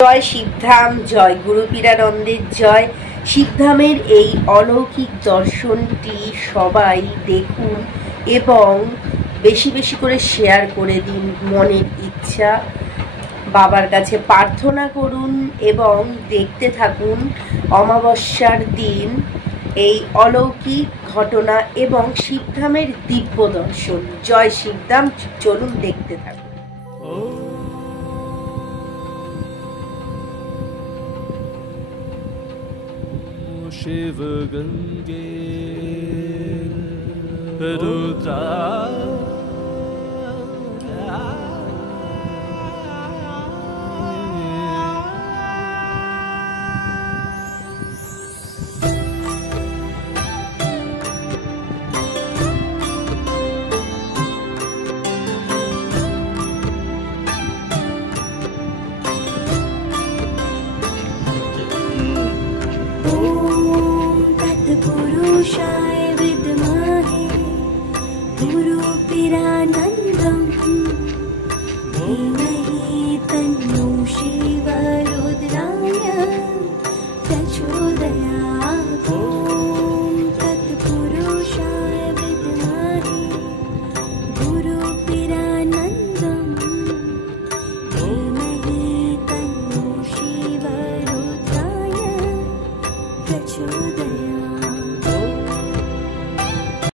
জয় শিবধাম, জয় গুরু পীরানন্দের জয়। শিবধামের এই অলৌকিক দর্শনটি সবাই দেখুন এবং বেশি বেশি করে শেয়ার করে দিন। মনের ইচ্ছা বাবার কাছে প্রার্থনা করুন এবং দেখতে থাকুন অমাবস্যার দিন এই অলৌকিক ঘটনা এবং শিবধামের দিব্য দর্শন। জয় শিবধাম, চলুন দেখতে থাকুন। शिव गंगे रुद्रा पुरुषाय विद्महे गुरुपीरानन्दं धीमहि तन्नो शिवो रुद्राय प्रचोदयात्।